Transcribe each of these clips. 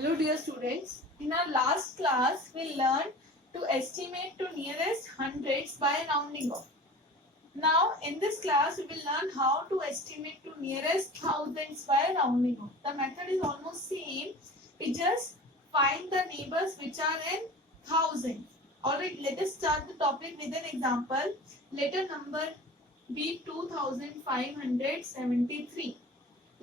Hello dear students, in our last class we learned to estimate to nearest hundreds by rounding off. Now in this class we will learn how to estimate to nearest thousands by rounding off. The method is almost same, we just find the neighbors which are in thousands. Alright, let us start the topic with an example. Let a number be 2573.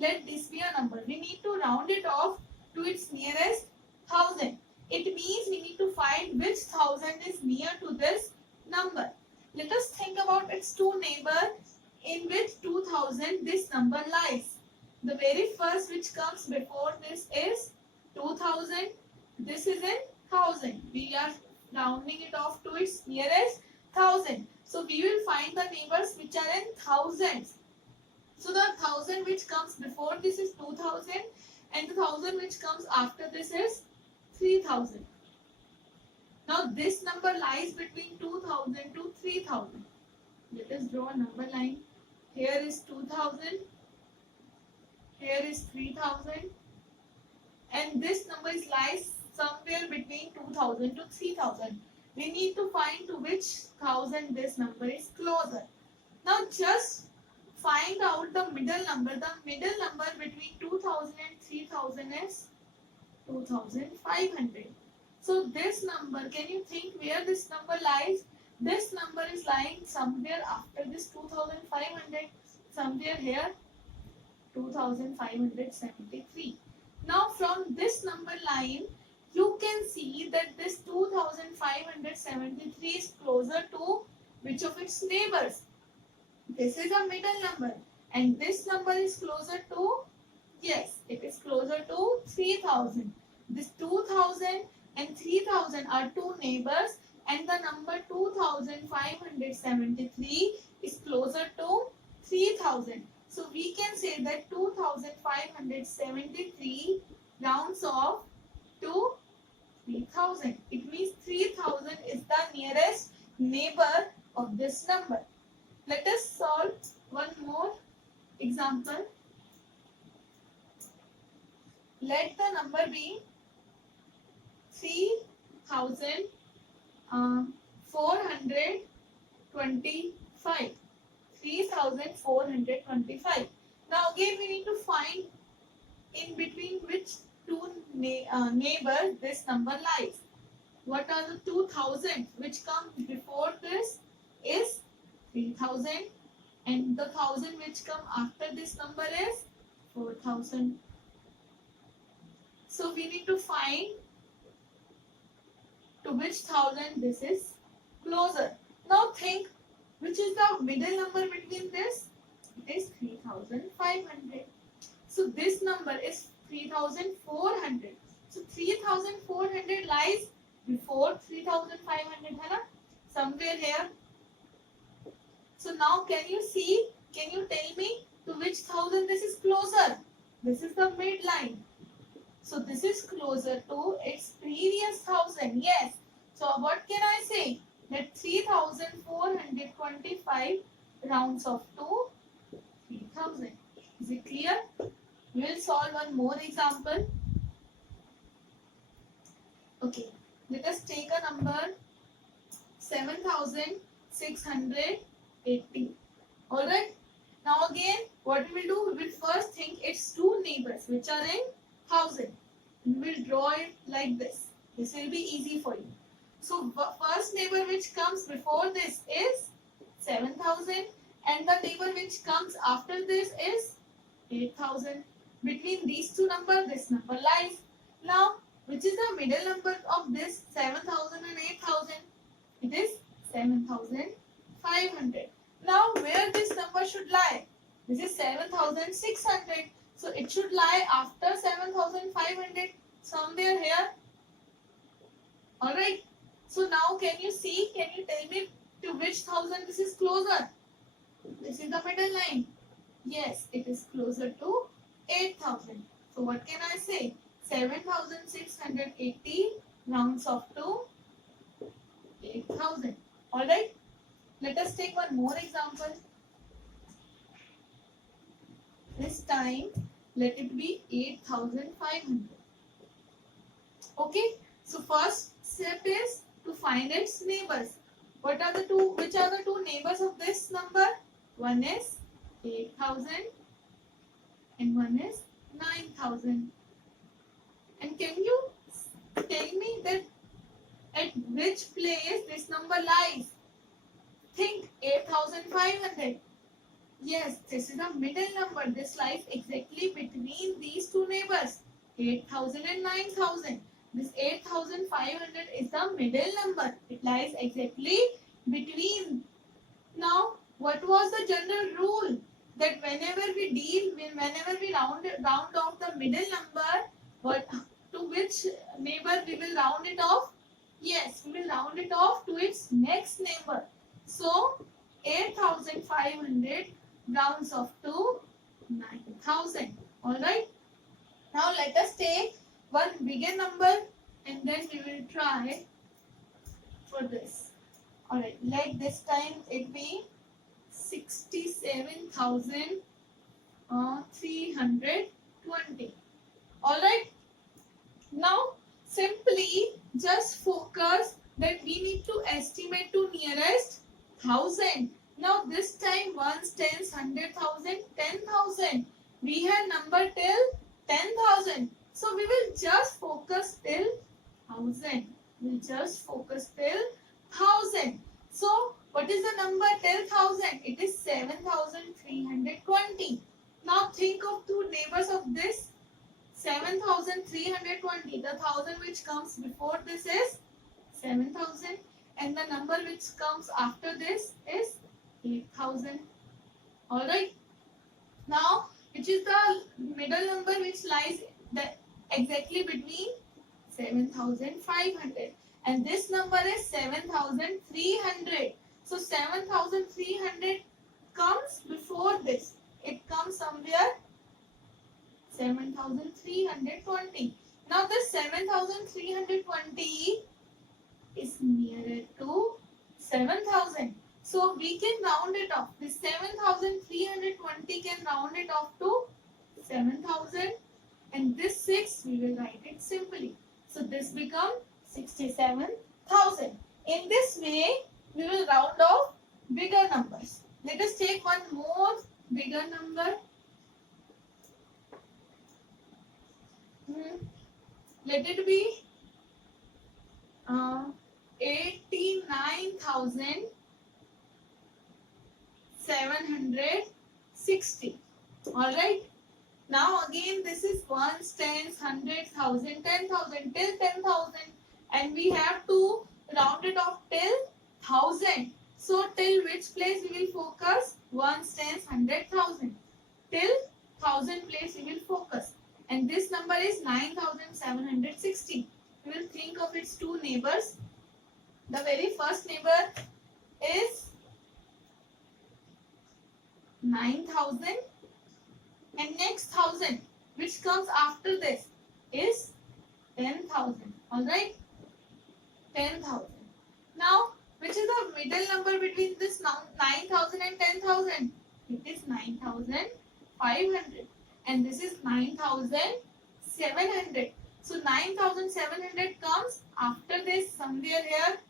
Let this be a number. We need to round it off to its nearest thousand. It means we need to find which thousand is near to this number. Let us think about its two neighbors in which 2000 this number lies. The very first which comes before this is 2000. This is in 1000. We are rounding it off to its nearest thousand. So we will find the neighbors which are in thousands. So the 1000 which comes before this is 2000 and the 1000 which comes after this is 3000. Now this number lies between 2000 to 3000. Let us draw a number line. Here is 2000. Here is 3000. And this number lies somewhere between 2000 to 3000. We need to find to which thousand this number is closer. Now just find out the middle number. The middle number between 2000 and 3000 is 2500. So this number, can you think where this number lies? This number is lying somewhere after this 2500, somewhere here 2573. Now from this number line, you can see that this 2573 is closer to which of its neighbors? This is a middle number and this number is closer to, yes, it is closer to 3000. This 2000 and 3000 are two neighbors and the number 2573 is closer to 3000. So we can say that 2573 rounds off to 3000. It means 3000 is the nearest neighbor of this number. Let us solve one more example. Let the number be 3425. 3425. Now again we need to find in between which two neighbors this number lies. What are the 2000 which come before this is 3000 and the 1000 which come after this number is 4000. So we need to find to which thousand this is closer. Now think which is the middle number between this? It is 3500. So this number is 3400. So 3400 lies before 3500, hai na? Somewhere here. So now can you see, can you tell me to which thousand this is closer? This is the midline. So this is closer to its previous thousand. Yes. So what can I say? That 3425 rounds off to 3000. Is it clear? We will solve one more example. Okay. Let us take a number 7680. Alright. Now again, what we will do? We will first think its two neighbors which are in 1000. We will draw it like this. This will be easy for you. So first neighbor which comes before this is 7000 and the neighbor which comes after this is 8000. Between these two numbers, this number lies. Now, which is the middle number of this 7000 and 8000? It is 7500. Now, where this number should lie? This is 7600. So, it should lie after 7500, somewhere here. Alright. So, now can you see, can you tell me to which thousand this is closer? This is the middle line. Yes, it is closer to 8000. So, what can I say? 7680 rounds off to 8000. Alright. Let us take one more example. This time, let it be 8500. Okay. So first step is to find its neighbors. What are the two? Which are the two neighbors of this number? One is 8,000 and one is 9,000. And can you tell me that at which place this number lies? Think 8,500. Yes, this is the middle number. This lies exactly between these two neighbors, 8,000 and 9,000. This 8,500 is the middle number. It lies exactly between. Now, what was the general rule? That whenever we round off the middle number, what to which neighbor we will round it off? Yes, we will round it off to its next neighbor. So, 8,500 rounds off to 9,000. Alright. Now, let us take one bigger number and then we will try for this. Alright, let this time it be 67,320. Alright. Now, simply just focus that we need to estimate to nearest 1000. Now, this time ones, tens, 100,000, 10,000. We have number till 10,000. So, we will just focus till 1000. We'll just focus till 1000. So, what is the number till 1000? It is 7,320. Now, think of two neighbors of this 7,320. The 1000 which comes before this is 7,000 and the number which comes after this is 8,000. Alright. Now, which is the middle number which lies exactly between 7,500 and this number is 7,300. So, 7,300 comes before this. It comes somewhere 7,320. Now this 7,320 is nearer to 7,000. So we can round it off. This 7,320 can round it off to 7,000 and this 6 we will write it simply. So this becomes 67,000. In this way we will round off bigger numbers. Let us take one more bigger number. Let it be 89,760. Alright. Now again this is ones, tens, 100,000, 10,000 till 10,000 and we have to round it off till 1,000. So till which place we will focus? Ones, tens, 100,000. Till 1,000 place we will focus. And this number is 9,760. We will think of its two neighbors. The very first neighbor is 9,000 and next 1,000 which comes after this is 10,000. Alright? 10,000. Now, which is the middle number between this 9,000 and 10,000? It is 9,500. And this is 9,700. So 9,700 comes after this somewhere here.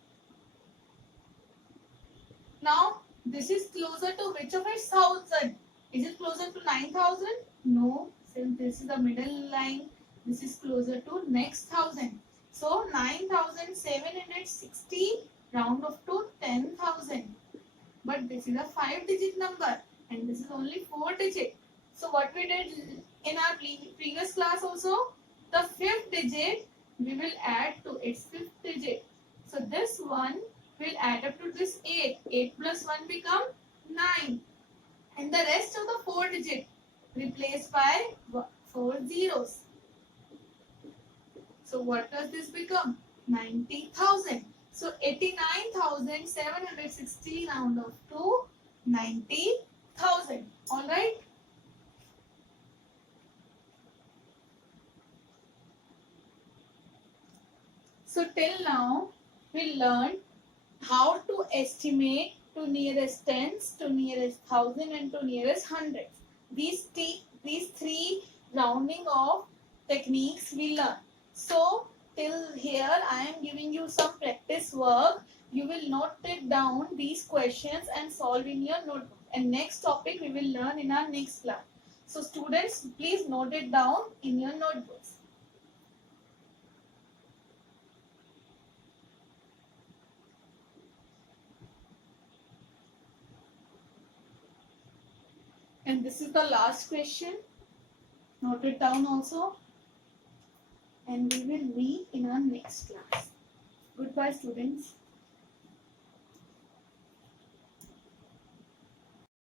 Now this is closer to which of its 1,000? Is it closer to 9,000? No, since this is the middle line, this is closer to next 1,000. So 9,760 round off to 10,000. But this is a 5-digit number and this is only 4-digit. So what we did in our previous class also, the 5th digit we will add to its 5th digit. So this one will add up to this 8. 8 plus 1 become 9. And the rest of the 4 digit replaced by 4 zeros. So what does this become? 90,000. So 89,760 round off to 90,000. Alright. So till now we learned how to estimate to nearest tens, to nearest 1,000 and to nearest hundreds. These three rounding off techniques we learned. So till here I am giving you some practice work. You will note it down these questions and solve in your notebook. And next topic we will learn in our next class. So students, please note it down in your notebooks. And this is the last question. Note it down also. And we will meet in our next class. Goodbye, students.